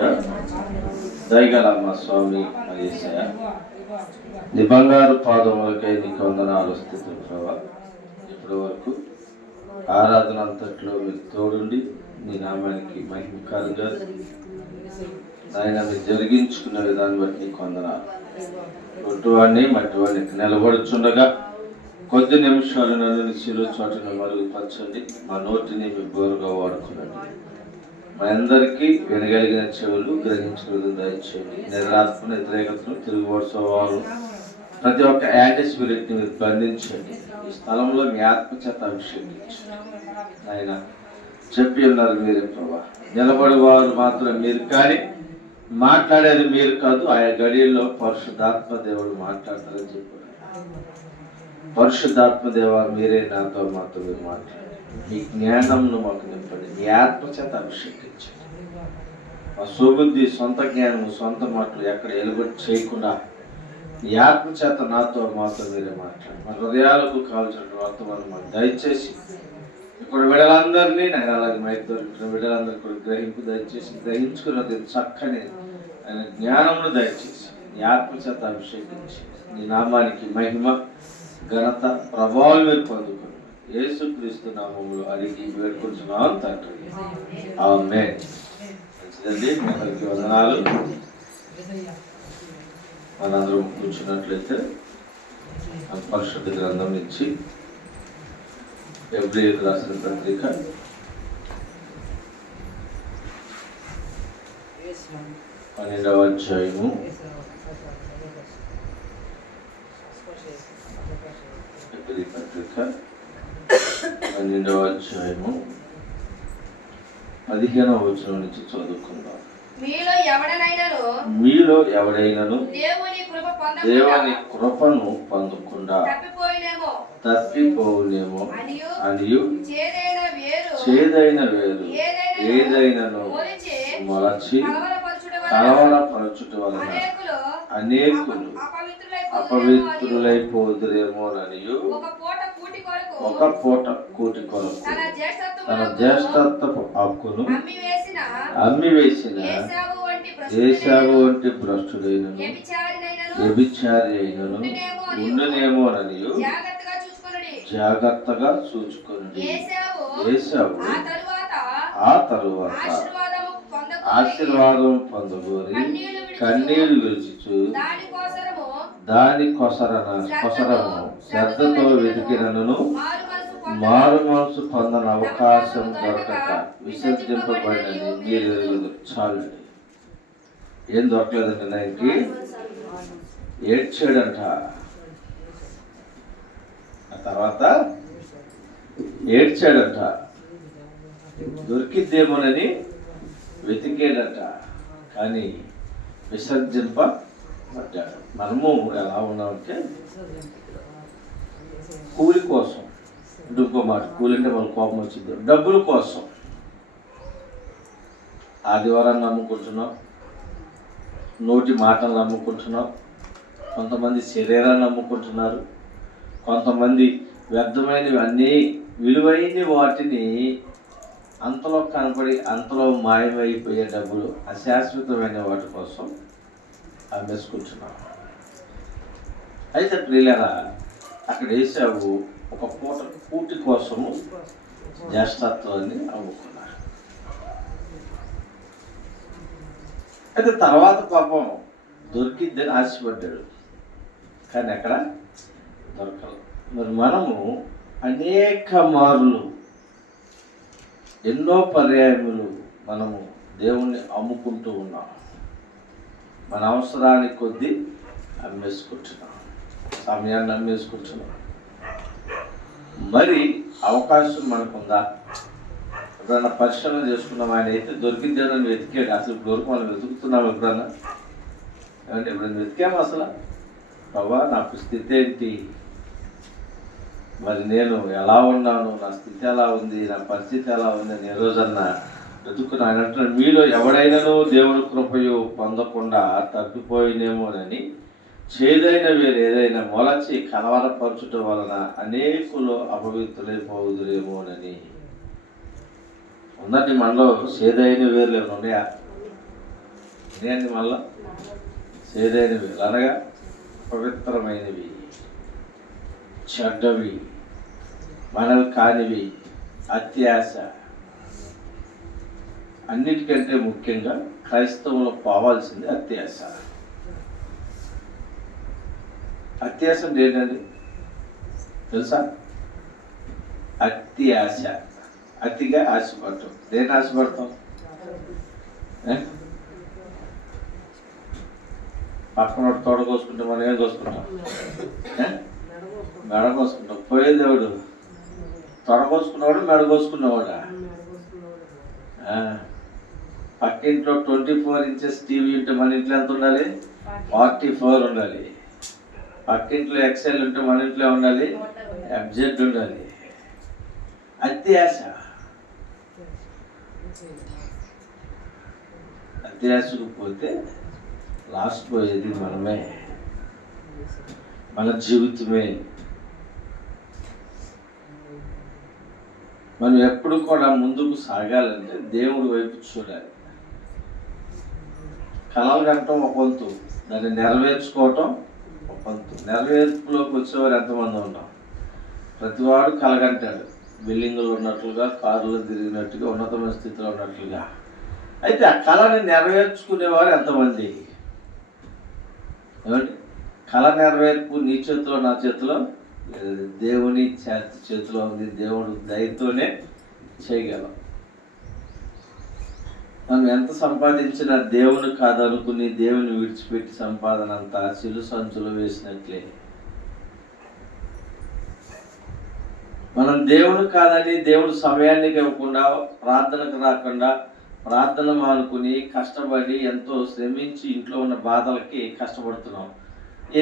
పరిశుద్ధుడా దయగల మా స్వామి యేసయ్య, నీ బంగారు పాదములకై నీకు వందనాలు స్తుతులు ప్రభా. ఇప్పటి వరకు ఆరాధన అంతట్లో మీరు తోడుండి నీ నామానికి మహిమకరంగా ఆయన మీరు జరిగించుకున్న విధాన్ని బట్టి నీకు వందనాలు. రొట్టువాడిని మట్టివాడిని నిలబడుచుండగా కొద్ది నిమిషాలు నన్ను చిరు చోటును మరుగుపరచండి. మా నోటిని మీ బోరుగా వాడుకునండి. మా అందరికీ వినగలిగిన చెవులు గ్రహించిన దయచేయండి. నిరాత్మ వ్యతిరేకతను తిరుగుబాటు స్వభావం ప్రతి ఒక్క యాంటీ స్పిరిట్ని మీరు బంధించండి. ఈ స్థలంలో మీ ఆత్మచేత అభిషేకించండి. ఆయన చెప్పి ఉన్నారు మీరే ప్రభా. నిలబడి వారు మాత్రం మీరు కానీ మాట్లాడేది మీరు కాదు. ఆయా గడియల్లో పరిశుద్ధాత్మ దేవుడు మాట్లాడతారని చెప్పారు. పరిశుద్ధాత్మ దేవ మీరే నాతో మాతో మీరు మాట్లాడండి. మీ జ్ఞానంను మాకు నింపండి. మీ ఆత్మచేత అభిషేకించండి. మా సుబుద్ధి, సొంత జ్ఞానము, సొంత మాటలు ఎక్కడ ఎలుబడి చేయకుండా ఈ ఆత్మచేత నాతో మాతో మీరే మాట్లాడండి. మా హృదయాలకు కావాల్సిన వర్తమానం మాకు దయచేసి ఇప్పుడు బిడ్డలందరినీ నేను అలాగే మైక్ దొరికిన బిడ్డలందరూ కూడా గ్రహింపు దయచేసి గ్రహించుకున్నది చక్కని ఆయన జ్ఞానమును దయచేసి నీ ఆత్మచేత అభిషేకించి నీ నామానికి మహిమ ఘనత ప్రభావం మీరు పొందుకుని యేసుక్రీస్తు నామములో అడిగి వేడుకుంటున్నాం తండ్రి. ఆమేన్. మంచిదండి, మీ అందరికీ వందనాలు. మనందరం కూర్చున్నట్లయితే పరిశుద్ధ గ్రంథం నుంచి హెబ్రీయులకు రాసిన పత్రిక 12వ అధ్యాయము 12వ అధ్యాయము 15వ వచనం నుంచి చదువుకుందాం. మీలో ఎవడైనను దేవుని కృపను పొందకుండా తప్పిపోవునేమో అనియు చేదైన వేరు ఏదైనను మొలచి కలవరపరచుట వలన అనేకులు అపవిత్రులైపోదురేమోననియు ఒక పూట కూటి కొరకు తన జ్యేష్ఠత్వపు హక్కును అమ్మివేసిన ఏశావు వంటి భ్రష్టుడైనను వ్యభిచారి అయినను ఉండునేమోననియు జాగ్రత్తగా చూచుకొనుడి. ఏశావు ఆ తరువాత ఆశీర్వాదం పొందగోరి కన్నీరు విడిచుచు దాని కొసరము శ్రద్ధతో వెతికినను మారు మనసు పొందని అవకాశం దొరకక విసర్జింపబడినని మీరు ఎరుగుదురు. చాలు, ఏం దొరకలేదండి. నాయనకి ఏడ్చాడంట. ఆ తర్వాత ఏడ్చాడంట. దొరికిద్దేమోనని వెతికేడట, కానీ విసర్జింపబడ్డాడు. మనము ఎలా ఉన్నామంటే కూలి కోసం, ఇంకో మాట కూలి అంటే వాళ్ళ కోపం వచ్చింది, డబ్బుల కోసం ఆదివారాన్ని నమ్ముకుంటున్నాం, నోటి మాటలు నమ్ముకుంటున్నాం, కొంతమంది శరీరాన్ని నమ్ముకుంటున్నారు, కొంతమంది వ్యర్థమైనవి అన్నీ విలువైన వాటిని అంతలో కనపడి అంతలో మాయమైపోయే డబ్బులు అశాశ్వతమైన వాటి కోసం అమ్మేసుకుంటున్నాం. అయితే ప్రియులారా, అక్కడ ఏశావు ఒక పూట కూటి కోసము జ్యేష్ఠత్వాన్ని అమ్ముకున్నాడు. అయితే తర్వాత పాపం దొరికిద్దని ఆశపడ్డాడు, కానీ అక్కడ దొరకలేదు. మరి మనము అనేక మార్లు ఎన్నో పర్యాయములు మనము దేవుణ్ణి అమ్ముకుంటూ ఉన్నాం. మన అవసరానికి కొద్దీ అమ్మేసుకుంటున్నాం, సమయాన్ని అమ్మేసుకుంటున్నాం. మరి అవకాశం మనకుందా? ఎప్పుడన్నా పరిశ్రమ చేసుకున్నాం. ఆయన అయితే దొరికిందేనని వెతికాడు. అసలు ఇప్పుడు వరకు మనం వెతుకుతున్నాం ఎప్పుడన్నా? ఏమంటే ఎప్పుడైనా వెతికాము అసలు? ప్రభా, నాకు స్థితి ఏంటి, మరి నేను ఎలా ఉన్నాను, నా స్థితి ఎలా ఉంది, నా పరిస్థితి ఎలా ఉంది అని ఏ రోజన్నా వెతుక్కుని ఆయన అంటున్నాడు, మీలో ఎవడైనాను దేవుని కృపయు పొందకుండా తప్పిపోయినేమోనని చేదైన వేరు ఏదైనా మొలచి కలవరపరచుట వలన అనేకులు అపవిత్రులైపోదురేమోనని. ఉన్నట్టు మనలో చేదైన వేర్లు ఏమైనా ఉన్నాయా? ఏంటి మళ్ళా చేదైనవి అనగా పవిత్రమైనవి, చెడ్డవి, మనవి కానివి, అత్యాశ. అన్నిటికంటే ముఖ్యంగా క్రైస్తవులు పోవాల్సింది అత్యాశ. అత్యాశ అంటే ఏంటండి తెలుసా? అత్యాశ, అతిగా ఆశపడటం. దేన్ని ఆశపడతాం? పక్కన తోడ కోసుకుంటే మనం ఏం కోసుకుంటాం? మెడ కోసుకుంటాం. పోయే దేవుడు తొడ కోసుకున్నవాడు, మెడ కోసుకున్నవాడా? పక్కింట్లో 24 inches టీవీ ఉంటే మన ఇంట్లో ఎంత ఉండాలి? 44 ఉండాలి. పక్కింట్లో ఎక్సెల్ ఉంటే మన ఇంట్లో ఉండాలి, ఎఫ్జెడ్ ఉండాలి. అత్యాశ. అత్యాశకు పోతే లాస్ట్ పోయేది మనమే, మన జీవితమే. మనం ఎప్పుడు కూడా ముందుకు సాగాలంటే దేవుడి వైపు చూడాలి. కలలు కనటం ఒక వంతు, దాన్ని నెరవేర్చుకోవటం ఒక వంతు. నెరవేర్పులోకి వచ్చేవారు ఎంతమంది ఉన్నాం? ప్రతివాడు కలగంటాడు, బిల్డింగులు ఉన్నట్లుగా, కారులో తిరిగినట్టుగా, ఉన్నతమైన స్థితిలో ఉన్నట్లుగా. అయితే ఆ కళని నెరవేర్చుకునేవారు ఎంతమంది? ఏమంటే కళ నెరవేర్పు నీ చేతిలో నా చేతిలో లేదు, దేవుని చేతిలో ఉంది. దేవుడు దయతోనే చేయగలం. మనం ఎంత సంపాదించినా దేవుని కాదనుకుని దేవుని విడిచిపెట్టి సంపాదన అంతా చిరు సంచులు వేసినట్లే. మనం దేవుడు కాదని దేవుడు సమయానికి ఇవ్వకుండా, ప్రార్థనకు రాకుండా, ప్రార్థన మానుకుని కష్టపడి ఎంతో శ్రమించి ఇంట్లో ఉన్న బాధలకి కష్టపడుతున్నాం.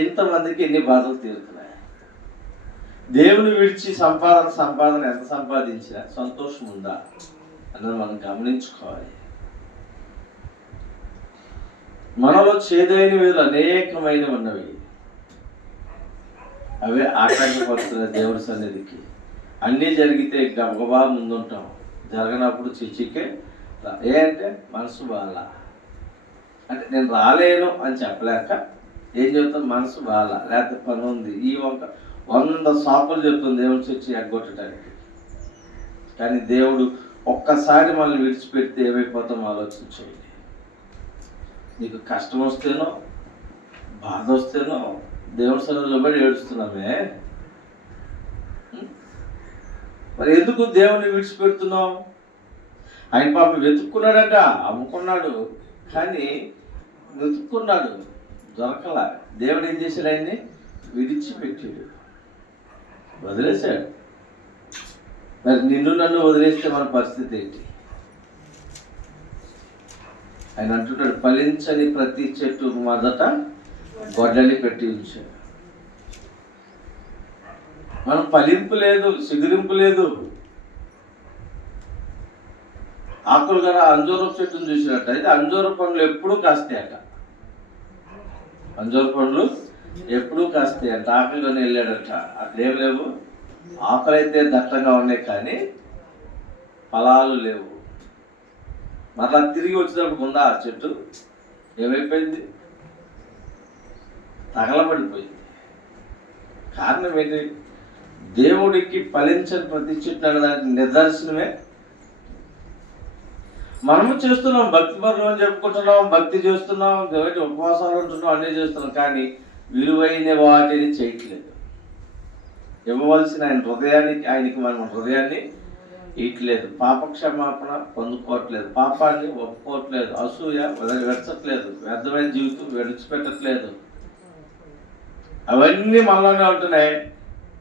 ఎంతమందికి ఎన్ని బాధలు తీరుతున్నాయి? దేవుని విడిచి సంపాదన ఎంత సంపాదించినా సంతోషం ఉందా అన్నది మనం గమనించుకోవాలి. మనలో చేదైన వీళ్ళు అనేకమైనవి ఉన్నవి. అవే ఆటంకపడుతున్నాయి దేవుడి సన్నిధికి. అన్నీ జరిగితే గబగబా ముందుంటాం, జరగనప్పుడు చిచ్చికే. ఏ అంటే మనసు బాల అంటే నేను రాలేను అని చెప్పలేక ఏం చెప్తాం? మనసు బాల, లేకపోతే పని ఉంది, ఈ 100 సాకులు చెప్తుంది దేవుడు చర్చి ఎగ్గొట్టడానికి. కానీ దేవుడు ఒక్కసారి మనల్ని విడిచిపెడితే ఏమైపోతాం ఆలోచించండి. నీకు కష్టం వస్తేనో బాధ వస్తేనో దేవుడి సన్నిధిలో పడి ఏడుస్తున్నామే. మరి ఎందుకు దేవుని విడిచిపెడుతున్నావు? ఆయన పాపం వెతుక్కున్నాడట, అమ్ముకున్నాడు, కానీ వెతుక్కున్నాడు, దొరకలా. దేవుడు ఏం చేశాడు? ఆయన్ని విడిచిపెట్టాడు, వదిలేశాడు. మరి నిన్ను నన్ను వదిలేస్తే మన పరిస్థితి ఏంటి? ఆయన అంటున్నాడు, ఫలించని ప్రతి చెట్టు మొదట గొడ్డలి పెట్టి ఉంచాడు. మనం ఫలింపు లేదు, సిగురింపు లేదు. ఆకులు కదా అంజూరపు చెట్టును చూసినట్టు అయితే అంజూర పండ్లు ఎప్పుడూ కాస్తాయట. అంజూర పండ్లు ఎప్పుడూ కాస్తాయంట. ఆకులుగానే వెళ్ళాడట, అక్కడేం లేవు. ఆకులైతే దట్టంగా ఉన్నాయి కానీ ఫలాలు లేవు. మరలా తిరిగి వచ్చినప్పుడు ఉందా ఆ చెట్టు? ఏమైపోయింది? తగలబడిపోయింది. కారణం ఏంటి? దేవుడికి ఫలించని ప్రతి చెట్టు అనడానికి నిదర్శనమే మనము చేస్తున్నాం. భక్తి పరులు అని చెప్పుకుంటున్నాం, భక్తి చేస్తున్నాం, ఉపవాసాలు ఉంటున్నాం, అన్నీ చేస్తున్నాం, కానీ విలువైన వాటిని చేయట్లేదు. ఇవ్వవలసిన ఆయన హృదయానికి, ఆయనకి మనం హృదయాన్ని ఇట్లేదు. పాపక్షమాపణ పొందుకోవట్లేదు, పాపాన్ని ఒప్పుకోవట్లేదు, అసూయ విడచట్లేదు, వ్యర్థమైన జీవితం విడిచిపెట్టట్లేదు. అవన్నీ మనలోనే ఉంటున్నాయి.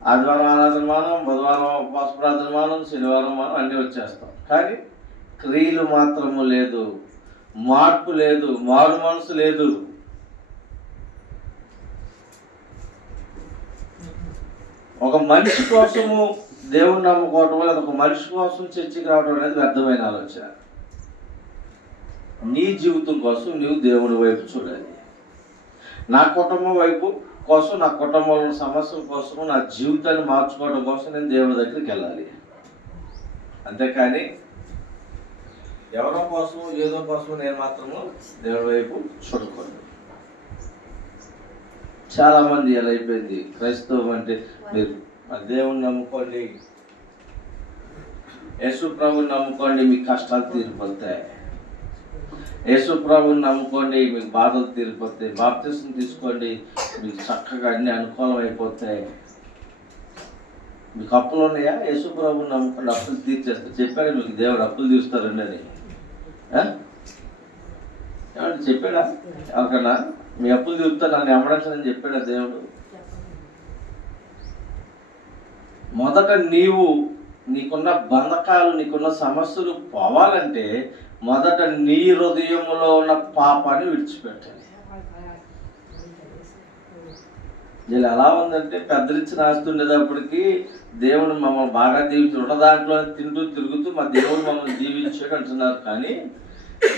ఆదివారం ఆరాధన మానం, బుధవారం ఉపవాస ప్రార్థన మానం, శనివారం మానం అన్నీ వచ్చేస్తాం, కానీ క్రియలు మాత్రము లేదు, మార్పు లేదు, మారు మనసు లేదు. ఒక మనిషి కోసము దేవుని నమ్ముకోవటం వల్ల ఒక మనిషి కోసం చర్చికి రావడం అనేది వ్యర్థమైన ఆలోచన. నీ జీవితం కోసం నీవు దేవుని వైపు చూడాలి. నా కుటుంబం వైపు కోసం, నా కుటుంబంలో సమస్యల కోసము, నా జీవితాన్ని మార్చుకోవడం కోసం నేను దేవుని దగ్గరికి వెళ్ళాలి. అంతేకాని ఎవరో కోసం ఏదో కోసం నేను మాత్రము దేవుడి వైపు చూడకూడదు. చాలా మంది ఎలా అయిపోయింది క్రైస్తవం అంటే, మీరు దేవుణ్ణి నమ్ముకోండి, యేసు ప్రభుని నమ్ముకోండి, మీ కష్టాలు తీరిపోతాయి, యేసు ప్రభుని నమ్ముకోండి, మీకు బాధలు తీరిపోతాయి, బాప్తిసం తీసుకోండి, మీకు చక్కగా అన్ని అనుకూలం అయిపోతాయి, మీకు అప్పులు ఉన్నాయా, యేసు ప్రభుని నమ్ముకోండి, అప్పులు తీర్చేస్తారు. చెప్పాడు మీకు దేవుడు అప్పులు తీరుస్తారండి అని. ఏమంటే చెప్పాడా? ఎవరికన్నా మీ అప్పులు తీరుతా నన్ను ఎమ్మడించని చెప్పాడా దేవుడు? మొదట నీకున్న బంధకాలు, నీకున్న సమస్యలు పోవాలంటే మొదట నీ హృదయంలో ఉన్న పాపాన్ని విడిచిపెట్టాలి. ఇలా ఎలా ఉందంటే, పెద్దలిచ్చిన ఆస్తి ఉండేటప్పటికి దేవుడు మమ్మల్ని బాగా దీవించి ఉన్న దాంట్లో తింటూ తిరుగుతూ మా దేవుడు మమ్మల్ని దీవించాడు అంటున్నారు. కానీ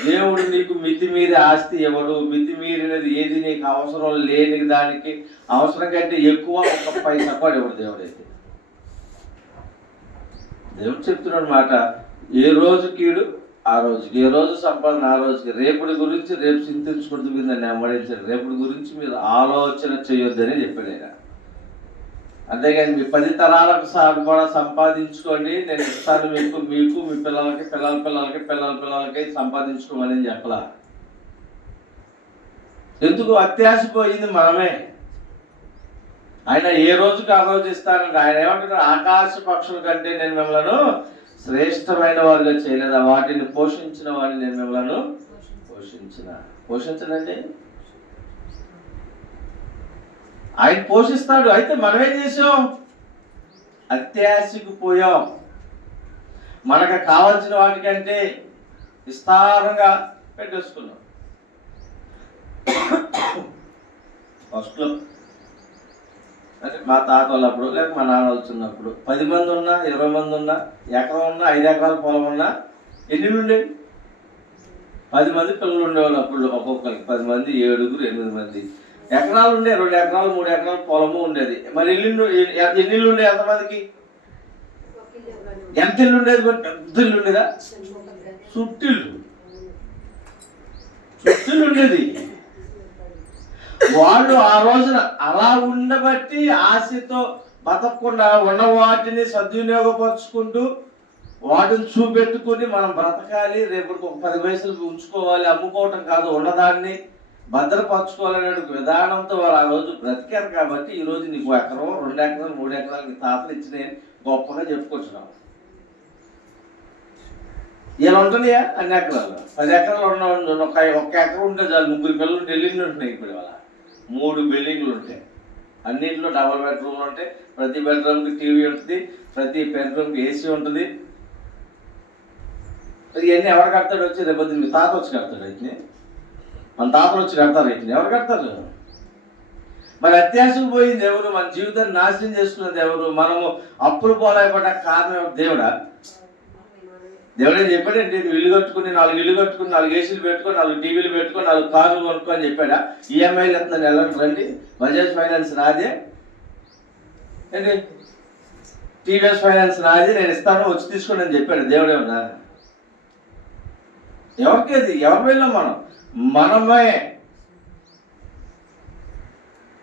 దేవుడు నీకు మితిమీరి ఆస్తి ఇవ్వడు. మితిమీరినది ఏది నీకు అవసరం లేని దానికి అవసరం కంటే ఎక్కువ ఒక పైసా కూడా ఇవ్వడు దేవుడైతే. దేవుడు చెప్తున్నాడు మాట, ఏ రోజు కీడు ఆ రోజుకి, ఏ రోజు సంపాదన ఆ రోజుకి, రేపటి గురించి రేపు చింతించుకుంటూ మీరు నన్ను వెంబడించారు, రేపటి గురించి మీరు ఆలోచన చేయొద్దని చెప్పాడు ఆయన. అంతేగాని మీ 10 తరాలకు కూడా సంపాదించుకోండి, నేను ఇస్తాను మీకు మీ పిల్లలకి పిల్లలకి సంపాదించుకోమని చెప్పలా. ఎందుకు? అత్యాశపోయింది మనమే. ఆయన ఏ రోజుకి ఆ రోజు ఇస్తానంటే, ఆయన ఏమంటున్నారు, ఆకాశ పక్షుల కంటే నేను మిమ్మల్ని శ్రేష్టమైన వారుగా చేయలేదా, వాటిని పోషించిన వాడిని నేను మిమ్మల్ని పోషించనండి. ఆయన పోషిస్తాడు. అయితే మనమేం చేసాం? అత్యాశకు పోయాం. మనకు కావాల్సిన వాటికంటే విస్తారంగా పెట్టేసుకున్నాం. ఫస్ట్లో అంటే మా తాత వాళ్ళప్పుడు, లేక మా నాన్న వచ్చినప్పుడు 10 మంది ఉన్నా, 20 మంది ఉన్నా, ఎకరం ఉన్నా, 5 ఎకరాల పొలం ఉన్నా ఎన్ని ఉండేవి? 10 మంది పిల్లలు ఉండేవాళ్ళు అప్పుడు. ఒక్కొక్కరికి 10 మంది, 7, 8 మంది. ఎకరాలు ఉండే, 2 ఎకరాలు 3 ఎకరాల పొలము ఉండేది. మరి ఎన్ని ఇల్లు ఉండే ఎంతమందికి? ఎంత ఇల్లు ఉండేది? పెద్ద ఇల్లు ఉండేదా? చుట్టిల్లు ఉండేది. వాళ్ళు ఆ రోజున అలా ఉండబట్టి ఆశతో బతకకుండా ఉన్న వాటిని సద్వినియోగపరుచుకుంటూ వాటిని చూపెట్టుకుని మనం బ్రతకాలి, రేపటికి ఒక 10 పైసలు ఉంచుకోవాలి, అమ్ముకోవటం కాదు, ఉన్నదాన్ని భద్రపరచుకోవాలనే విధానంతో వారు ఆ రోజు బ్రతికారు. కాబట్టి ఈరోజు నీకు 1 ఎకరం, 2 ఎకరాలు, 3 ఎకరాలు నీ తాతలు ఇచ్చినాయని గొప్పగా చెప్పుకొచ్చున్నావు. ఇలా ఉంటున్నాయా? అన్ని ఎకరాలు, 10 ఎకరాలు ఉన్న ఒక ఎకరం ఉంటే చాలు, 3 పిల్లలు బిల్డింగ్లు ఉంటున్నాయి. ఇప్పుడు వాళ్ళ 3 బిల్డింగ్లు ఉంటాయి. అన్నింటిలో డబుల్ బెడ్రూమ్లు ఉంటాయి. ప్రతి బెడ్రూమ్కి టీవీ ఉంటుంది, ప్రతి బెడ్రూమ్కి ఏసీ ఉంటుంది. ఇవన్నీ ఎవరు కడతాడు? వచ్చి రేపు మీ తాత వచ్చి కడతాడు. వీటిని మన తాతలు వచ్చి కడతారు. వీటిని ఎవరు కడతారు? మరి అత్యాశకు పోయింది ఎవరు? మన జీవితాన్ని నాశనం చేసుకున్నది ఎవరు? మనము అప్పులు పోలేపడ్డ కారణం దేవుడా? దేవుడే చెప్పాడండి, నువ్వు ఇల్లు కట్టుకుని 4 ఇల్లు కట్టుకుని 4 ఏసీలు పెట్టుకొని 4 టీవీలు పెట్టుకొని 4 కార్లు కొనుక్కో అని చెప్పాడా? ఈఎంఐలు ఎత్తున్నాను వెళ్ళండి రండి, బజాజ్ ఫైనాన్స్ నాదే ఏంటి, టీవీఎస్ ఫైనాన్స్ నాది, నేను ఇస్తాను వచ్చి తీసుకోండి అని చెప్పాడు దేవుడే ఉన్నా? ఎవరికి అది? ఎవరు వెళ్ళాం? మనమే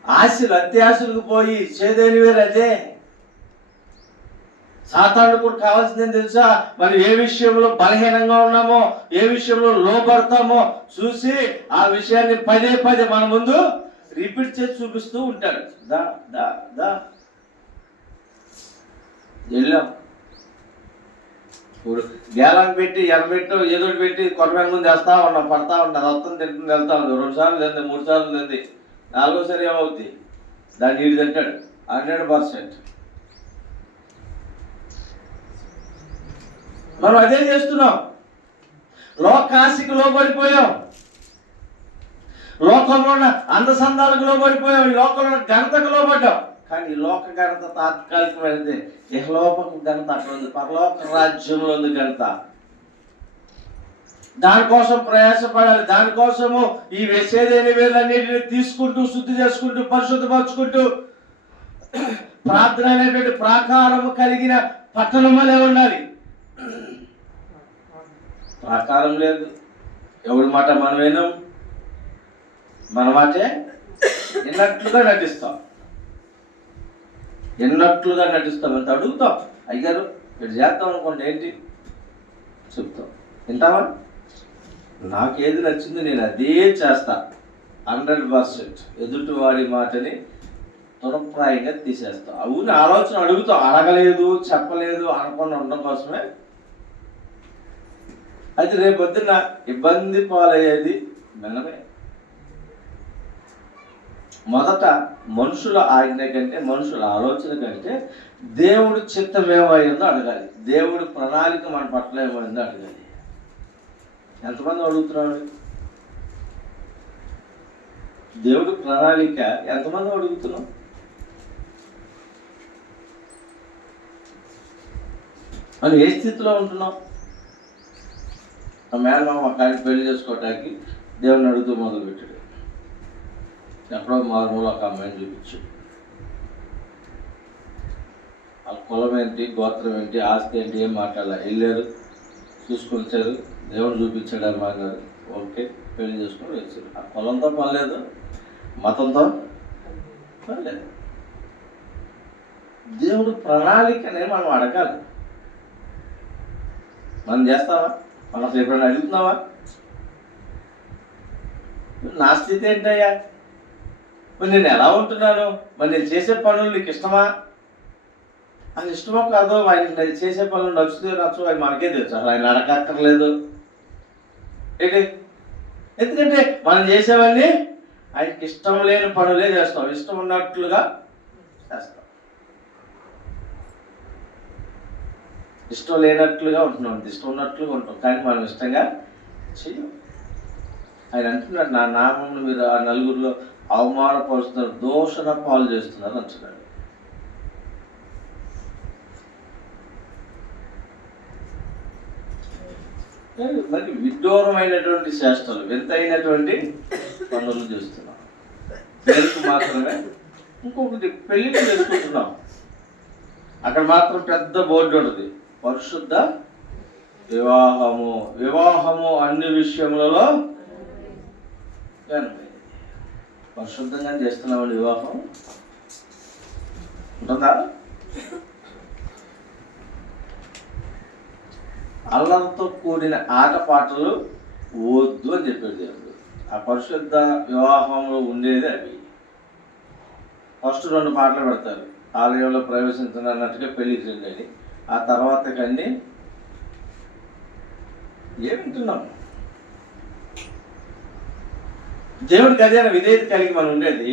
ఆశలు అత్యాశలకు పోయి చేదేని వేరు. అదే సాతాను కూడా కావాల్సిందేం తెలుసా? మనం ఏ విషయంలో బలహీనంగా ఉన్నామో, ఏ విషయంలో లోపడతామో చూసి ఆ విషయాన్ని పదే మన ముందు రిపీట్ చేసి చూపిస్తూ ఉంటాడు. దా దా దా వెళ్ళాం. ఇప్పుడు గేలం పెట్టి ఎర్రబెట్టు ఏదో పెట్టి కొరమైన ముందు వేస్తా ఉన్నాం, పడతా ఉన్నా, రక్తం తింటుంది, వెళ్తా ఉంది. 2 సార్లు తింది, 3 సార్లు తింది, 4వసారి ఏమవుద్ది? దాన్ని నీడు తింటాడు 100%. మనం అదే చేస్తున్నాం. లోకాశకు లోబడిపోయాం, లోకంలో ఉన్న అందసందాలకు లోబడిపోయాం, ఈ లోకంలో ఉన్న ఘనతకు లోబడ్డాం. కానీ ఈ లోక ఘనత తాత్కాలికమైనది. ఇహలోకపు ఘనత అక్కడ ఉంది, పరలోక రాజ్యంలో ఉంది ఘనత. దానికోసం ప్రయాసపడాలి. దానికోసము ఈ వేసేదేని వేలన్నిటిని తీసుకుంటూ, శుద్ధి చేసుకుంటూ, పరిశుద్ధపరచుకుంటూ ప్రార్థన అనేటువంటి ప్రాకారము కలిగిన పట్టణం వలె ఉండాలి. ప్రాకారం లేదు. ఎవరి మాట మనం వినం, మన మాటే ఎన్నట్లుగా నటిస్తాం. ఎంత అడుగుతాం, అయ్యారు ఇటు చేద్దాం అనుకోండి, ఏంటి చెప్తాం, వింటావా? నాకేది నచ్చింది నేను అదే చేస్తా. 100% ఎదుటివాడి మాటని తురప్రాయంగా తీసేస్తాం. అవును ఆలోచన అడుగుతాం, అడగలేదు చెప్పలేదు అనకుండా ఉండడం కోసమే. అయితే రేపొద్దున ఇబ్బంది పాలయ్యేది మనమే. మొదట మనుషుల ఆజ్ఞ కంటే, మనుషుల ఆలోచన కంటే దేవుడి చిత్తం ఏమైందో అడగాలి. దేవుడి ప్రణాళిక మన పట్ల ఏమైందో అడగాలి. ఎంతమంది అడుగుతున్నాడు? దేవుడి ప్రణాళిక ఎంతమంది అడుగుతున్నాం? మనం ఏ స్థితిలో ఉంటున్నాం? ఆ మేనమామ ఒక ఆయన పెళ్లి చేసుకోవటానికి దేవుని అడుగుతూ మొదలుపెట్టాడు. ఎక్కడో మారుమూల ఒక అమ్మాయిని చూపించాడు. ఆ కులం ఏంటి, గోత్రం ఏంటి, ఆస్తి ఏంటి ఏం మాట్లాడాలి. వెళ్ళారు, చూసుకొచ్చారు, దేవుడు చూపించాడు అమ్మాయి గారు. ఓకే, పెళ్లి చేసుకొని వచ్చారు. ఆ కులంతో పనిలేదు, మతంతో పనిలేదు. దేవుడు ప్రణాళికనే మనం అడగాలి. మనం చేస్తావా? మనం అసలు ఎప్పుడైనా అడుగుతున్నావా? నా స్థితి ఏంటయ్యా, మరి నేను ఎలా ఉంటున్నాను, మరి నేను చేసే పనులు నీకు ఇష్టమా? అది ఇష్టమో కాదో, ఆయన చేసే పనులు నచ్చుతూ నచ్చు అది మనకే తెలుసు. అసలు ఆయన అడగక్కర్లేదు. ఏంటి? ఎందుకంటే మనం చేసేవన్నీ ఆయనకి ఇష్టం లేని పనులే చేస్తాం, ఇష్టం ఉన్నట్లుగా చేస్తాం. ఇష్టం లేనట్లుగా ఉంటున్నాం, ఇష్టం ఉన్నట్లుగా ఉంటాం, కానీ మనం ఇష్టంగా చెయ్యం. ఆయన అంటున్నాడు, నా నామమును మీరు ఆ నలుగురిలో అవమానపరుస్తున్నారు, దోషణ పాలు చేస్తున్నారు అంటున్నాడు. మరి విడ్డూరమైనటువంటి చేష్టలు, వింతైనటువంటి పనులు చేస్తున్నాం. పేరుకు మాత్రమే. ఇంకొకటి, పెళ్లికి చేసుకుంటున్నాం, అక్కడ మాత్రం పెద్ద బోర్డు ఉంటుంది, పరిశుద్ధ వివాహము. వివాహము అన్ని విషయములలో పరిశుద్ధంగా చేస్తున్నామండి. వివాహం ఉంటుందా? అల్లరితో కూడిన ఆటపాటలు వద్దు అని చెప్పాడు దేవుడు. ఆ పరిశుద్ధ వివాహంలో ఉండేది అవి. ఫస్ట్ 2 పాటలు పెడతారు, ఆలయంలో ప్రవేశించనన్నట్టుగా పెళ్లికి రండి. ఆ తర్వాత కండి ఏమింటున్నాం? దేవుడికి అదేనా విధేయత కలిగి మనం ఉండేది?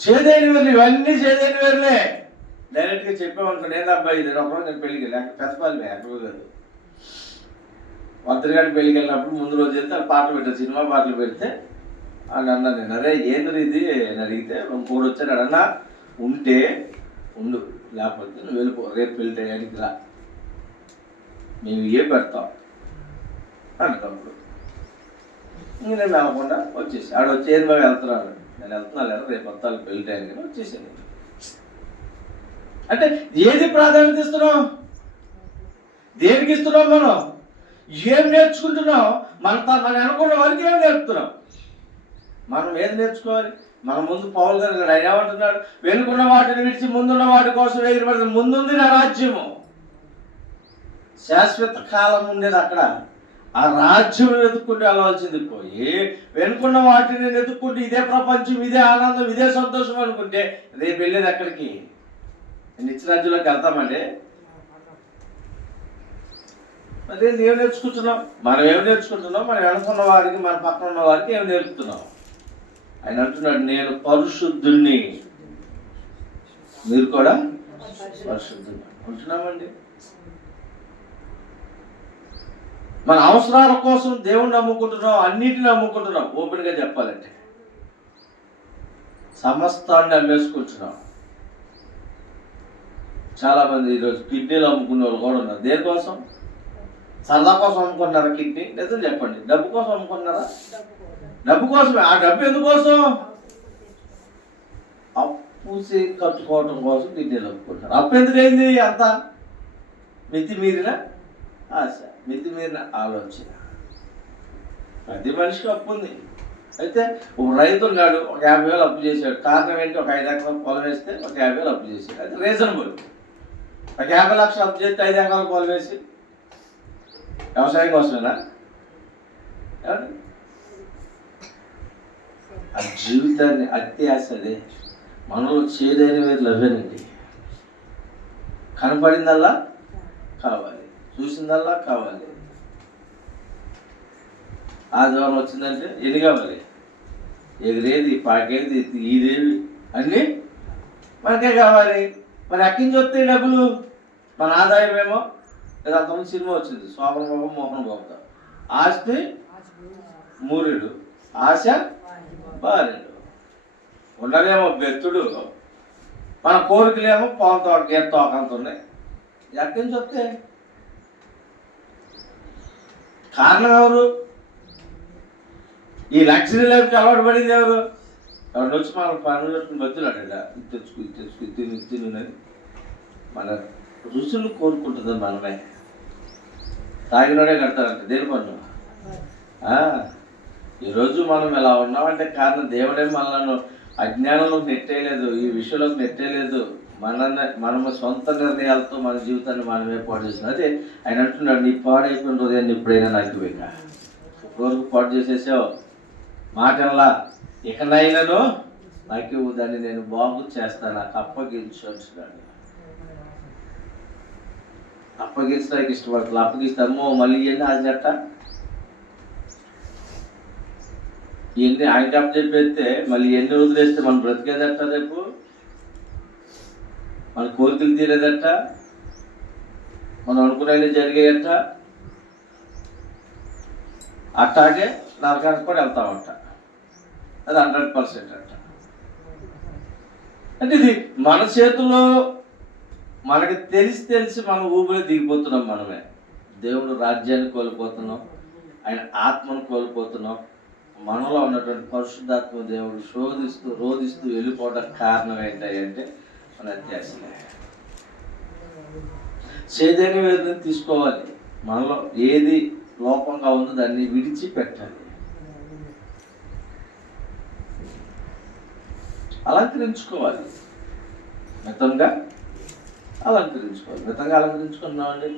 చేదైన వేర్లు, ఇవన్నీ చేదైన వేర్లే. డైరెక్ట్గా చెప్పామనుకోండి, ఏందబ్బాయి ఇది ఒకరోజు నేను పెళ్ళికి వెళ్ళి పెద్దపాలి ఎక్కడో కాదు. వంతరిగాడి పెళ్ళికి వెళ్ళినప్పుడు ముందు రోజు వెళ్తే వాళ్ళు పాటలు పెట్టారు, సినిమా పాటలు పెడితే అని అన్నా. నేను అరే ఏంది ఇది అని అడిగితే ఇంకోడు వచ్చాడు, అన్నా ఉంటే ఉండు, లేకపోతే నువ్వు వెళ్ళిపో, రేపు పెళ్లి టయానికి రా, మేము ఏ పెడతాం అంటున్నప్పుడు ఇంక నేను వెళ్ళకుండా వచ్చేసి ఆడ వచ్చేది మేము వెళ్తున్నాను, నేను వెళ్తున్నాను లేదా రేపు వస్తాను పెళ్లి టయానికి వచ్చేసాను. అంటే ఏది ప్రాధాన్యత ఇస్తున్నాం? దేనికి ఇస్తున్నాం? మనం ఏం నేర్చుకుంటున్నాం? మనం అనుకున్న వారికి ఏం నేర్పుతున్నాం? మనం ఏది నేర్చుకోవాలి? మన ముందు పౌలు గారు ఆయన ఏమంటున్నాడు? వెనుకున్న వాటిని విడిచి ముందున్న వాటి కోసం ఎగిరిపడుతుంది. ముందుంది నా రాజ్యము, శాశ్వత కాలం ఉండేది అక్కడ. ఆ రాజ్యం వెతుక్కుంటూ వెళ్ళవలసింది పోయి వెనుకున్న వాటిని వెతుక్కుంటూ ఇదే ప్రపంచం, ఇదే ఆనందం, ఇదే సంతోషం అనుకుంటే రేపు వెళ్ళేది ఎక్కడికి? నిత్యరాజ్యంలోకి వెళ్తామండి. మరి ఏం నేర్చుకుంటున్నాం? మనం ఏం నేర్చుకుంటున్నాం? మనం వెనుకున్న వారికి, మన పక్కన ఉన్న వారికి ఏం నేర్పుతున్నాం? ఆయన అంటున్నాడు, నేను పరిశుద్ధుణ్ణి, మీరు కూడా పరిశుద్ధుని ఉంటున్నామండి. మన అవసరాల కోసం దేవుణ్ణి నమ్ముకుంటున్నాం, అన్నిటిని నమ్ముకుంటున్నాం. ఓపెన్గా చెప్పాలంటే సమస్తాన్ని అమ్మేసుకుంటున్నాం. చాలామంది ఈరోజు కిడ్నీలు అమ్ముకునే వాళ్ళు కూడా ఉన్నారు. దేనికోసం? సరదా కోసం అమ్ముకుంటున్నారా కిడ్నీ? నిజం చెప్పండి, డబ్బు కోసం అమ్ముకుంటున్నారా? డబ్బు కోసమే. ఆ డబ్బు ఎందుకోసం? అప్పు కట్టుకోవటం కోసం కిడ్నీలు అమ్ముకుంటున్నారు. అప్పు ఎందుకైంది? అంత మితి మీరిన ఆశ, మితిమీరిన ఆలోచన. ప్రతి మనిషికి అప్పు ఉంది. అయితే ఒక రైతులు కాడు ఒక 50,000 అప్పు చేశాడు. కారణం ఏంటి? ఒక 5 ఎకరాలు పొలం వేస్తే ఒక 50,000 అప్పు చేశాడు. అది రీజనబుల్. ఒక 50 లక్షలు అప్పు చేస్తే 5 ఎకరాలు పొలం వేసి వ్యవసాయం కోసమేనా? ఆ జీవితాన్ని అత్యాశదే మనలో చేదైన వేరు అవేనండి. కనపడిందల్లా కావాలి, చూసిందల్లా కావాలి. ఆదివారం వచ్చిందంటే ఎన్ని కావాలి? ఎగిరేది, పాకేది, ఇదేవి అన్నీ మనకే కావాలి. మరి అక్కించి వస్తే డబ్బులు మన ఆదాయం ఏమో. లేదా అంతకుముందు సినిమా వచ్చింది, శోభన బాబు మోహన్ బాబుతో. ఆస్తి మూరెడు, ఆశ బారెడు. ఉండలేమో బెత్తుడు, మన కోరికలేమో పోంతో తోకంత ఉన్నాయి. ఎక్కడి నుంచి వస్తే? కారణం ఎవరు? ఈ లగ్జరీ లైఫ్కి అలవాటు పడింది ఎవరు? ఎవరు వచ్చి మన పనులు పెట్టుకుని బతులాడ ఇది తెచ్చుకు ఇది తెచ్చుకు ఇది తినని మన రుచులు కోరుకుంటుంది మనమే. తాగినోడే కడతారంట దేని పన్ను. ఈరోజు మనం ఎలా ఉన్నామంటే కారణం దేవుడే మనల్ని అజ్ఞానంలోకి నెట్టేయలేదు, ఈ విషయంలోకి నెట్టేయలేదు. మనము సొంత నిర్ణయాలతో మన జీవితాన్ని మనమే పాడు చేస్తున్నాం. అదే ఆయన అంటున్నాడు, నీ పాడైపోయిన హృదయాన్ని ఎప్పుడైనా నాకు ఇవ్వక. రోజుకు పాడు చేసేసావు, మాటల్లా ఇకనైనాను నాకు ఇవ్వు, దాన్ని నేను బాగు చేస్తాను, నాకు అప్పగించు అంటున్నాడు. అప్పగించడానికి ఇష్టపడుతుంది. అప్పగిస్తామో మళ్ళీ ఇవన్నీ ఆజట ఇవన్నీ ఆయన అప్పు చెప్పేస్తే మళ్ళీ ఎన్ని వదిలేస్తే మనం బ్రతికేదట, రేపు మన కోరికలు తీరేదట, మనం అనుకునేది జరిగేయట. అట్టాగే నరకానికి కూడా వెళ్తామంట. అది 100% అంట. అంటే ఇది మన చేతుల్లో మనకి తెలిసి మన ఊపిరి దిగిపోతున్నాం మనమే. దేవుడు రాజ్యాన్ని కోల్పోతున్నాం, ఆయన ఆత్మను కోల్పోతున్నాం. మనలో ఉన్నటువంటి పరిశుద్ధాత్మ దేవుడు రోధిస్తూ వెళ్ళిపోవడానికి కారణం ఏంటంటే మన అత్యాశలే. చేదైన వేదన తీసుకోవాలి. మనలో ఏది లోపంగా ఉందో దాన్ని విడిచిపెట్టాలి. అలంకరించుకోవాలి, మితంగా అలంకరించుకోవాలి. మితంగా అలంకరించుకున్నామండి.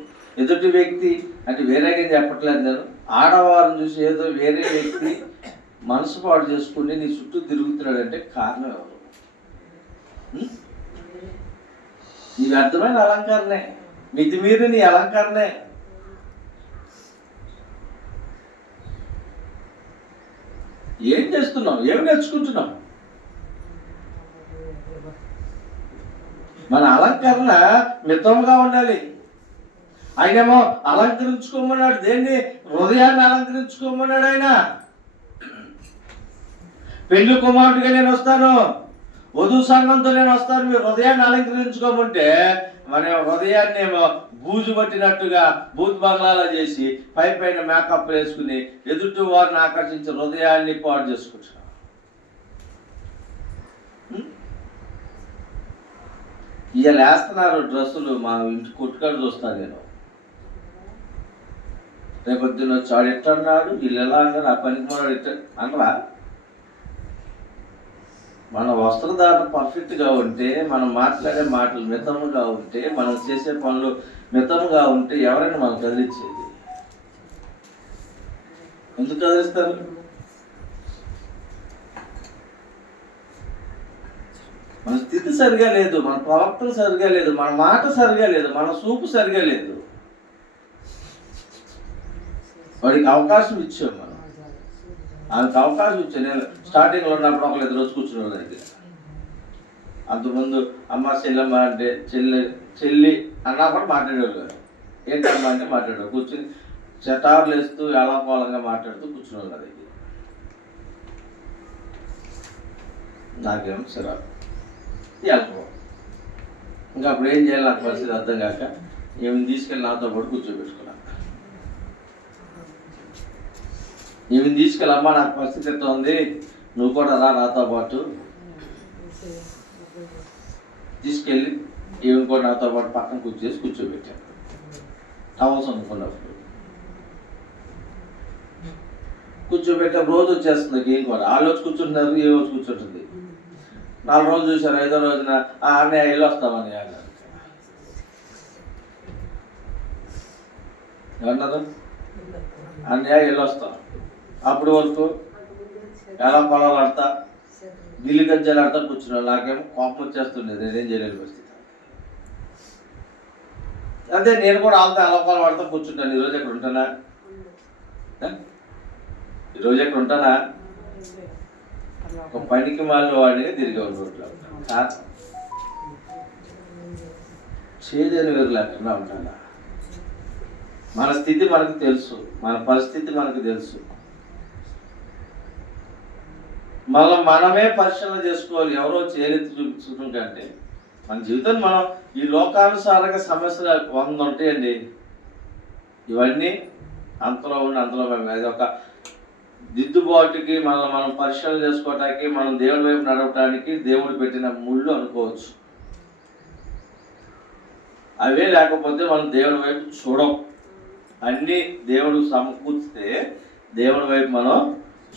ఎదుటి వ్యక్తి అంటే వేరేగా చెప్పట్లేదు నేను. ఆడవారిని చూసి ఏదో వేరే వ్యక్తి మనసు పాడు చేసుకుని నీ చుట్టూ తిరుగుతున్నాడంటే కారణం ఎవరు? నీ వ్యర్థమైన అలంకరణే, మితిమీరి నీ అలంకరణే. ఏం చేస్తున్నావు? ఏమి నేర్చుకుంటున్నావు? మన అలంకరణ మితంగా ఉండాలి. ఆయనేమో అలంకరించుకోమన్నాడు. దేన్ని? హృదయాన్ని అలంకరించుకోమన్నాడు ఆయన. పెళ్లి కుమారుడిగా నేను వస్తాను, వధు సంఘంతో నేను వస్తాను, మీరు హృదయాన్ని అలంకరించుకోమంటే మన హృదయాన్ని ఏమో బూజు పట్టినట్టుగా బూత్ బంగ్లాలా చేసి పైన మేకప్ వేసుకుని ఎదుటి వారిని ఆకర్షించి హృదయాన్ని పాడు చేసుకుంటున్నాం. ఇవాళ వేస్తున్నారు డ్రెస్సులు, మా ఇంటి కొట్టుకాడు చూస్తాను నేను. రేపొద్దున వచ్చి వాడు ఎట్లా అన్నాడు, వీళ్ళు ఎలా అన్నారు, ఆ పనికి మనవాడు ఎట్లా అనరా? మన వస్త్రధారణ పర్ఫెక్ట్గా ఉంటే, మనం మాట్లాడే మాటలు మితముగా ఉంటే, మనం చేసే పనులు మితముగా ఉంటే ఎవరైనా మనం కదిలించేది? ఎందుకు కదిలిస్తారు? మన స్థితి సరిగా లేదు, మన ప్రవర్తన సరిగా లేదు, మన మాట సరిగా లేదు, మన చూపు సరిగా లేదు. వాడికి అవకాశం ఇచ్చాం మనం. ఆయనకు అవకాశం ఇచ్చాను. నేను స్టార్టింగ్లో ఉన్నప్పుడు ఒకళ్ళు ఎదురు వచ్చి కూర్చున్న దగ్గర అంతకుముందు అమ్మ చెల్లెమ్మ అంటే చెల్లి అన్నా కూడా మాట్లాడేవాళ్ళు. ఏంటమ్మా అంటే మాట్లాడేవారు. కూర్చుని చటార్లు వేస్తూ ఎలాకోలంగా మాట్లాడుతూ కూర్చున్న దగ్గర నాకేమో సిరాకు వెళ్ళిపో. ఇంకా అప్పుడు ఏం చేయాలి నాకు పరిస్థితి అర్థం కాక ఏమి తీసుకెళ్ళి నాతో పాటు కూర్చోబెట్టుకున్నాను. ఏమి తీసుకెళ్ళమ్మా, నాకు పరిస్థితి ఎట్లా ఉంది, నువ్వు కూడా రా నాతో పాటు. తీసుకెళ్ళి ఏమి కూడా నాతో పాటు పక్కన కూర్చోబెట్టాను. టవల్స్ అనుకున్నప్పుడు కూర్చోబెట్టే రోజు వచ్చేస్తుంది. ఏం కూడా వాళ్ళు వచ్చి కూర్చుంటున్నారు, ఏ వచ్చి కూర్చుంటుంది. 4 రోజులు చూశారు, 5వ రోజున అన్నయ్య వెళ్ళి వస్తామని అన్నారు. ఏమన్నారు? అన్నయ్య వెళ్ళి వస్తాం. అప్పుడు వరకు ఎలా పొలాలు ఆడతా, గిల్లి గజ్జలు ఆడతా కూర్చున్నాను. నాకేమో కోపం వచ్చేస్తుండేది, నేనేం చేయలేని పరిస్థితి. అదే నేను కూడా వాళ్ళతో ఎలా పొలం ఆడతా కూర్చుంటాను. ఈరోజు ఎక్కడ ఉంటానా? ఈరోజు ఎక్కడ ఉంటానా? ఒక పనికి మాలిన వాడిని తిరిగి రోడ్లో చేదని వేరు లేకుండా ఉంటానా? మన స్థితి మనకు తెలుసు, మన పరిస్థితి మనకు తెలుసు. మళ్ళీ మనమే పరిశీలన చేసుకోవాలి. ఎవరో చేరెత్తి చూపించడం కంటే మన జీవితం మనం ఈ లోకానుసారంగా సమస్యలు 100 ఉంటాయండి. ఇవన్నీ అంతలో ఉండి అంతలో అది ఒక దిద్దుబాటుకి మనం పరిశీలన చేసుకోవటానికి, మనం దేవుడి వైపు నడవటానికి దేవుడు పెట్టిన ముళ్ళు అనుకోవచ్చు. అవే లేకపోతే మనం దేవుడి వైపు చూడం. అన్నీ దేవుడు సమకూర్చితే దేవుడి వైపు మనం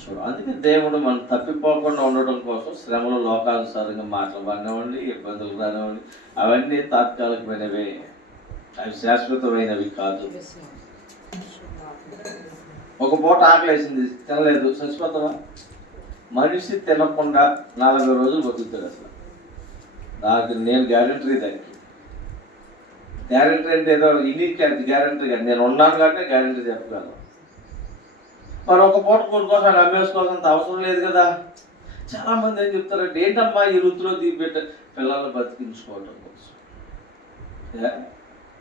చూడం. అందుకే దేవుడు మనం తప్పిపోకుండా ఉండటం కోసం శ్రమలు లోకానుసారంగా మాటలు కానివ్వండి, ఇబ్బందులు కానివ్వండి, అవన్నీ తాత్కాలికమైనవే, అవి శాశ్వతమైనవి కాదు. ఒక పూట ఆకలేసింది, తినలేదు, చచ్చిపోతావా? మనిషి తినకుండా 40 రోజులు బతుకుతాడు. అసలు నాకు నేను గ్యారెంటీ, దానికి గ్యారెంటీ అంటే ఏదో ఇది గ్యారెంటీ కానీ నేను ఉన్నాను కాబట్టి గ్యారెంటీ చెప్పగలను. మరి ఒక పూట కోసం అమ్మేసుకోవాల్సినంత అవసరం లేదు కదా. చాలామంది ఏం చెప్తారంటే, ఏంటమ్మా ఈ వృత్తిలో దిగిపెట్ట పిల్లల్ని బతికించుకోవటం కోసం.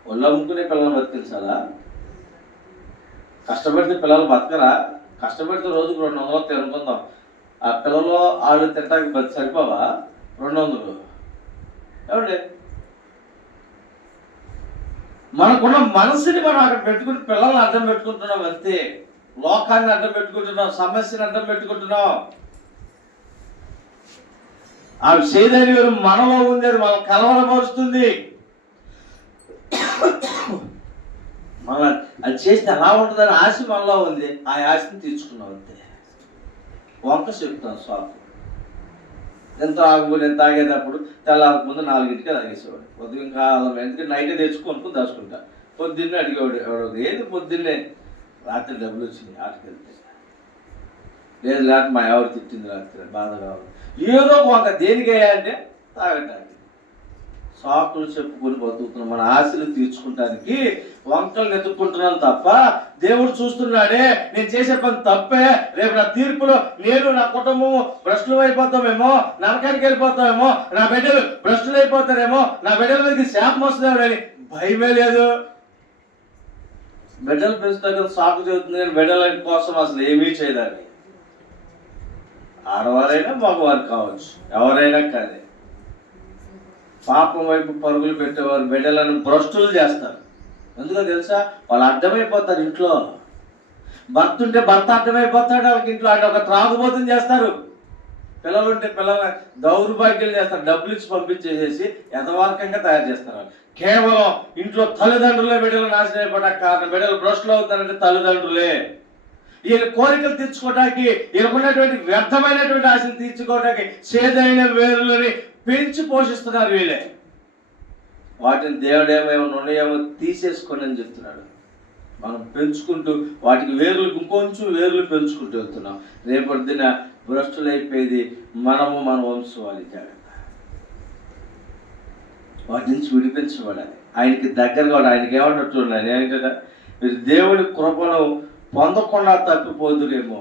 ఒళ్ళు అమ్ముకునే పిల్లల్ని బతికించాలా? కష్టపడితే పిల్లలు బతకరా? కష్టపడితే రోజుకు 200 తినుకుందాం. ఆ పిల్లలు వాళ్ళు తినడానికి సరిపోవా 200? ఏమండి, మనకున్న మనసుని మనం అక్కడ పెట్టుకుని పిల్లల్ని అడ్డం పెట్టుకుంటున్నాం అంతే. లోకాన్ని అడ్డం పెట్టుకుంటున్నాం, సమస్యని అడ్డం పెట్టుకుంటున్నాం. ఆ చేదని వేరు మనలో ఉంది, అది మనం కలవరపరుస్తుంది. మన అది చేస్తే ఎలా ఉంటుందని ఆశ మనలో ఉంది. ఆ ఆశని తీర్చుకున్నాం అంతే. వంక చెప్తాను స్వామి. ఎంత ఆగుబడి ఎంత తాగేటప్పుడు తెల్లారకు ముందు 4ంటికే తాగేసేవాడు. పొద్దున్న కాలం ఎందుకంటే నైటే తెచ్చుకొని దాచుకుంటా. పొద్దున్నే అడిగేవాడు ఎవడు, ఏది పొద్దున్నే? రాత్రి డబ్బులు వచ్చినాయి ఆటకి వెళ్తే. లేదు లేకపోతే మా ఎవరు తిట్టింది రాత్రి బాధగా ఉంది. ఏదో ఒక దేనికి అంటే తాగటానికి. సాకులు చెప్పుకొని బతుకుతున్నాం. మన ఆశలు తీర్చుకుంటానికి వంకలు ఎత్తుక్కుంటున్నాను తప్ప దేవుడు చూస్తున్నాడే, నేను చేసే పని తప్పే, రేపు నా తీర్పులో నేను నా కుటుంబము భ్రష్టులు అయిపోతామేమో, నరకానికి వెళ్ళిపోతామేమో, నా బిడ్డలు భ్రష్టులు అయిపోతారేమో, నా బిడ్డల మీదకి శాపం వస్తుందేమోనని భయమే లేదు. బిడ్డలు పెంచుతా సాకు చెబుతుంది కానీ బిడ్డల కోసం అసలు ఏమీ చేయదాన్ని. ఆడవారైనా మగవారు కావచ్చు, ఎవరైనా కానీ పాపం వైపు పరుగులు పెట్టేవారు బిడ్డలను భ్రష్టులు చేస్తారు. ఎందుకో తెలుసా? వాళ్ళు అడ్డమైపోతారు. ఇంట్లో భర్త ఉంటే భర్త అడ్డమైపోతాడు వాళ్ళకి. ఇంట్లో ఆయన ఒక త్రాగుబోతుని చేస్తారు. పిల్లలు ఉంటే పిల్లల్ని దౌర్భాగ్యాలు చేస్తారు. డబ్బులు ఇచ్చి పంపించేసేసి యథవార్కంగా తయారు చేస్తారు. కేవలం ఇంట్లో తల్లిదండ్రులే బిడ్డలు నాశనం అయిపోవడానికి కారణం. బిడ్డలు భ్రష్టులు అవుతారంటే తల్లిదండ్రులే. వీళ్ళ కోరికలు తీర్చుకోవడానికి, వీళ్ళకున్నటువంటి వ్యర్థమైనటువంటి ఆశలు తీర్చుకోవడానికి చేదైన వేరులని పెంచి పోషిస్తున్నారు వీళ్ళే. వాటిని దేవుడేమో ఉన్నాయేమో తీసేసుకొని అని చెప్తున్నాడు. మనం పెంచుకుంటూ వాటికి వేర్లు ఇంకొంచెం వేర్లు పెంచుకుంటూ వెళ్తున్నాం. రేపొద్దున భ్రష్టులైపోయేది మనము, మన వంశవాళి. జాగ్రత్త, వాటి నుంచి విడిపించబడాలి. ఆయనకి దగ్గరగా ఉండాలి. ఆయనకి ఏమంటూ ఉన్నాను ఏంటంటే, మీరు దేవుడి కృపను పొందకుండా తప్పిపోదురేమో.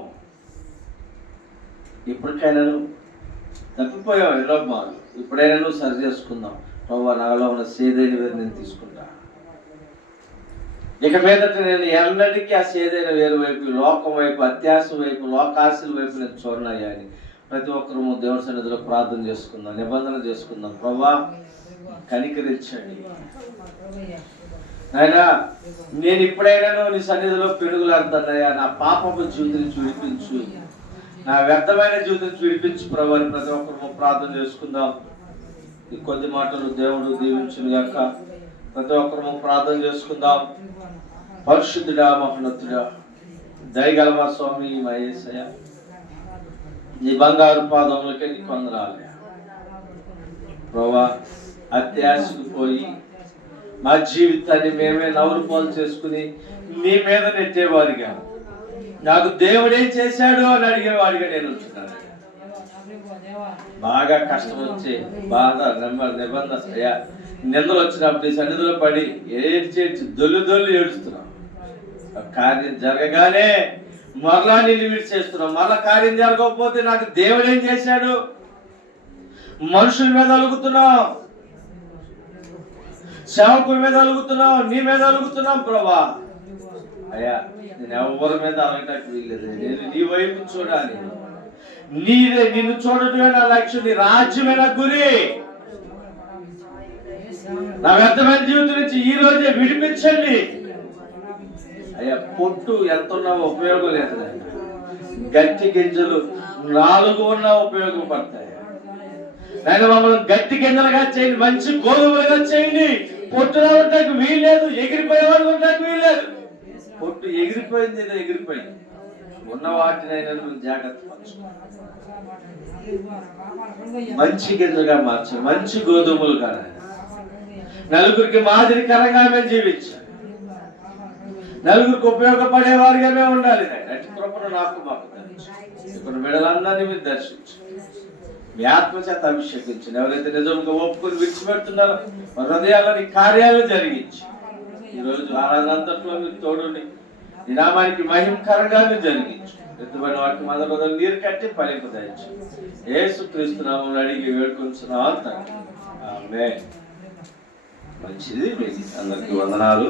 ఇప్పటికైనా తప్పిపోయావు ఎన్నో మార్లు, ఇప్పుడైనా నువ్వు సరి చేసుకుందాం. ప్రభు నాలో ఉన్న సేదైన వేరు నేను తీసుకుంటా. ఇక మీదట నేను ఎన్నటికీ ఆ సేదైన వేరు వైపు, లోకం వైపు, అత్యాశ వైపు, లోకాశల వైపు నేను చూడనయ్యా అని ప్రతి ఒక్కరూ దేవుడి సన్నిధిలో ప్రార్థన చేసుకుందాం, నిబంధన చేసుకుందాం. ప్రభా కనికరించండి నాయనా. నేను ఇప్పుడైనా నీ సన్నిధిలో పెనుగులాడుతానయ్యా. నా పాపపు జీవితం నుంచి విడిపించు, నా వ్యర్థమైన జీవితం నుంచి విడిపించు ప్రభు అని ప్రతి ఒక్కరు ప్రార్థన చేసుకుందాం. ఈ కొద్ది మాటలు దేవుడు దీవించును గాక. ప్రతి ఒక్కరు ప్రార్థన చేసుకుందాం. పరిశుద్ధుడా, మహోన్నతుడా, దయగల మా స్వామి, మా యేసయ్య, నీ బంగారు పాదములకే నీ కొందనాలయ్యా. ప్రభువా, అత్యాశకు పోయి మా జీవితాన్ని మేమే నవ్వులు పాలు చేసుకుని నీ మీద నెట్టేవారిగా, నాకు దేవుడు ఏం చేశాడు అని అడిగేవాడిగా నేను ఉంటున్నాను. బాగా కష్టం వచ్చే బాధ నిబంధన నిందలు వచ్చినప్పుడు ఈ సన్నిధిలో పడి ఏడ్చేడ్చి దొల్లు ఏడుస్తున్నాం. కార్యం జరగగానే మరలా నిన్ను విడిచేస్తున్నాం. మరలా కార్యం జరగకపోతే నాకు దేవుడు ఏం చేశాడు? మనుషుల మీద అలుగుతున్నాం, సేవకుల మీద అలుగుతున్నాం, నీ మీద అలుగుతున్నాం. ప్రభా అయ్యా, నేను ఎవరి మీద అలగటానికి వీల్లేదు. నేను నీ వైపు చూడాలి. నిన్ను చూడటమే నా లక్ష్యం, నీ రాజ్యమే నా గురి. నా వ్యర్థమైన జీవితం నుంచి ఈ రోజే విడిపించండి అయ్యా. పొట్టు ఎంత ఉన్నా ఉపయోగం లేదు, గట్టి గింజలు 4 ఉన్నా ఉపయోగపడతాయి. నేను మమ్మల్ని గట్టి గింజలుగా చేయండి, మంచి గోధుమలుగా చేయండి. పొట్టులా ఉండటానికి వీల్లేదు, ఎగిరిపోయేవాడు ఉండటానికి వీల్లేదు. పొట్టు ఎగిరిపోయింది, ఏదో ఎగిరిపోయింది. ఉన్న వాటినైనా జాగ్రత్త పరచుకోండి. మంచి గింజలుగా మార్చండి, మంచి గోధుమలుగా నలుగురికి మాదిరికరంగా మేము జీవించాలి. నలుగురికి ఉపయోగపడేవారిగా మేము ఉండాలి. అటు కృపను నాకు మాకు ఇప్పుడు బిడ్డలందరినీ మీరు దర్శించు, మీ ఆత్మచేత అభిషేకించండి. ఎవరైతే నిజంగా ఒప్పుకొని విడిచిపెడుతున్నారో వారి హృదయాలని కార్యాలు జరిగించి ఈరోజు ఆరాధనంతట్లో మీరు తోడుని ఈ నామానికి మహిమకరంగా మీరు జరిగించు. ఎత్తుబడిన వాటికి మొదలు నీరు కట్టి ఫలింపు దయచు. యేసుక్రీస్తు నామములో అడిగి వేడుకొంచున్నాం. ఆమేన్. మంచిది. అందరికీ వందనాలు.